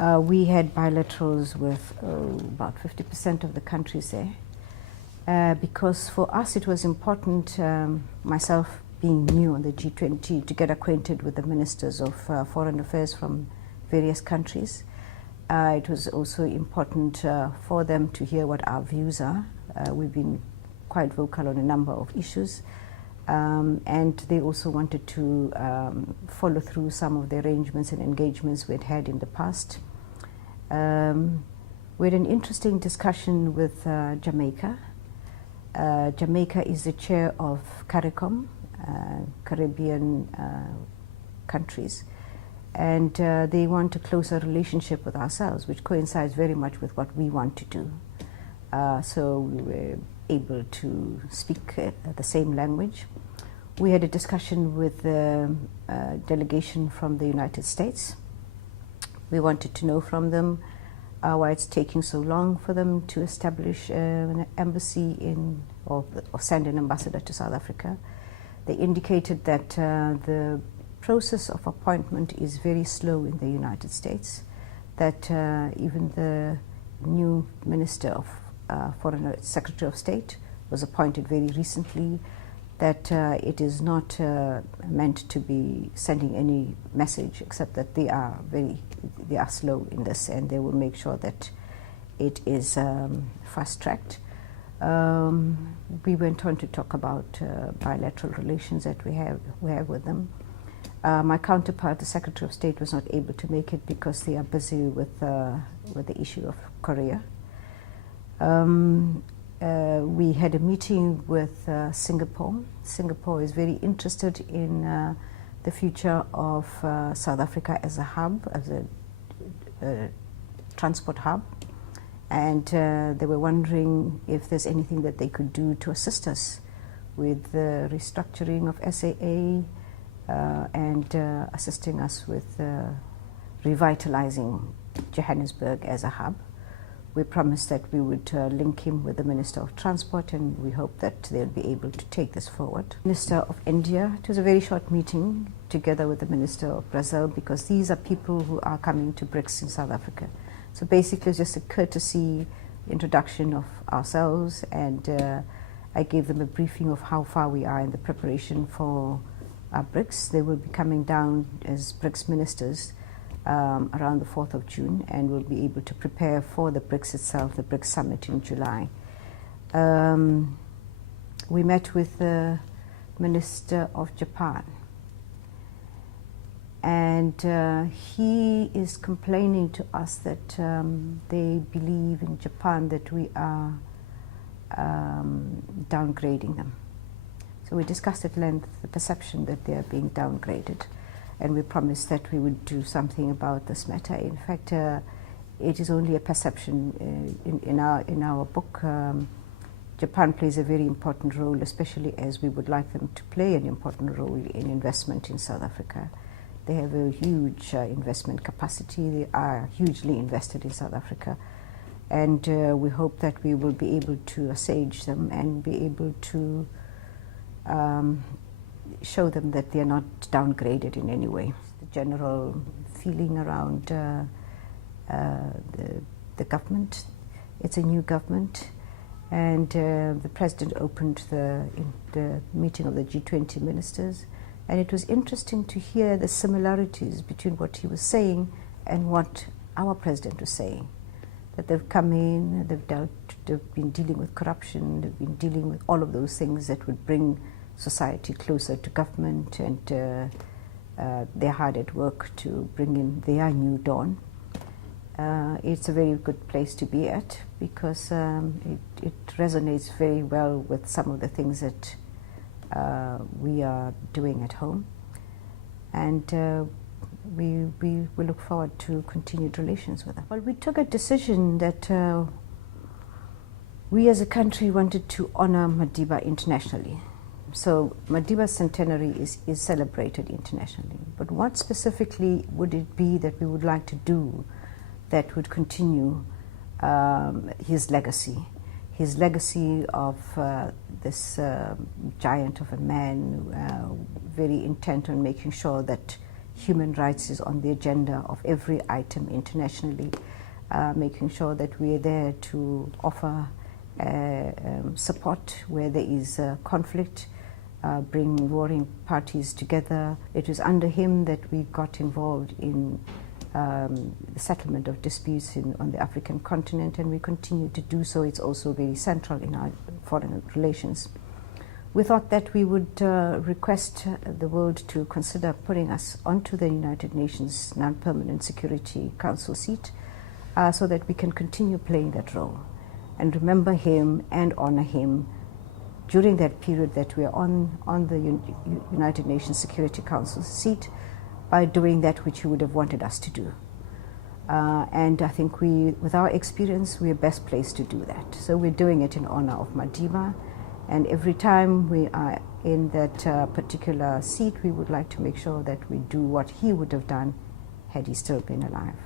We had bilaterals with about 50% of the countries there, because for us it was important, myself being new on the G20, to get acquainted with the ministers of foreign affairs from various countries. It was also important for them to hear what our views are. We've been quite vocal on a number of issues, and they also wanted to follow through some of the arrangements and engagements we'd had in the past. We had an interesting discussion with Jamaica. Jamaica is the chair of CARICOM, Caribbean countries, and they want a closer relationship with ourselves, which coincides very much with what we want to do. So we were able to speak the same language. We had a discussion with the delegation from the United States. We wanted to know from them why it's taking so long for them to establish an embassy in, or send an ambassador to South Africa. They indicated that the process of appointment is very slow in the United States, that even the new Minister of Secretary of State was appointed very recently, that it is not meant to be sending any message, except that they are slow in this, and they will make sure that it is fast-tracked. We went on to talk about bilateral relations that we have with them. My counterpart, the Secretary of State, was not able to make it because they are busy with the issue of Korea. We had a meeting with Singapore. Singapore is very interested in the future of South Africa as a hub, as a transport hub. And they were wondering if there's anything that they could do to assist us with the restructuring of SAA and assisting us with revitalizing Johannesburg as a hub. We promised that we would link him with the Minister of Transport, and we hope that they'll be able to take this forward. Minister of India, it was a very short meeting together with the Minister of Brazil, because these are people who are coming to BRICS in South Africa. So basically, it's just a courtesy introduction of ourselves, and I gave them a briefing of how far we are in the preparation for our BRICS. They will be coming down as BRICS ministers around the 4th of June, and we'll be able to prepare for the BRICS itself, the BRICS summit in July. We met with the Minister of Japan, and he is complaining to us that they believe in Japan that we are downgrading them. So we discussed at length the perception that they are being downgraded, and we promised that we would do something about this matter. In fact, it is only a perception. In our book, Japan plays a very important role, especially as we would like them to play an important role in investment in South Africa. They have a huge investment capacity. They are hugely invested in South Africa, and we hope that we will be able to assuage them and be able to show them that they are not downgraded in any way. The general feeling around the government, it's a new government, and the President opened the meeting of the G20 ministers, and it was interesting to hear the similarities between what he was saying and what our President was saying. That they've come in, they've been dealing with corruption, they've been dealing with all of those things that would bring society closer to government, and they're hard at work to bring in their new dawn. It's a very good place to be at, because it resonates very well with some of the things that we are doing at home, and we look forward to continued relations with them. Well, we took a decision that we as a country wanted to honor Madiba internationally. So Madiba's centenary is celebrated internationally, but what specifically would it be that we would like to do that would continue his legacy of this giant of a man, very intent on making sure that human rights is on the agenda of every item internationally, making sure that we're there to offer support where there is conflict, bring warring parties together. It was under him that we got involved in the settlement of disputes on the African continent, and we continue to do so. It's also very central in our foreign relations. We thought that we would request the world to consider putting us onto the United Nations Non-Permanent Security Council seat so that we can continue playing that role and remember him and honor him during that period that we are on the United Nations Security Council seat by doing that which he would have wanted us to do. And I think with our experience, we are best placed to do that. So we're doing it in honor of Madiba. And every time we are in that particular seat, we would like to make sure that we do what he would have done had he still been alive.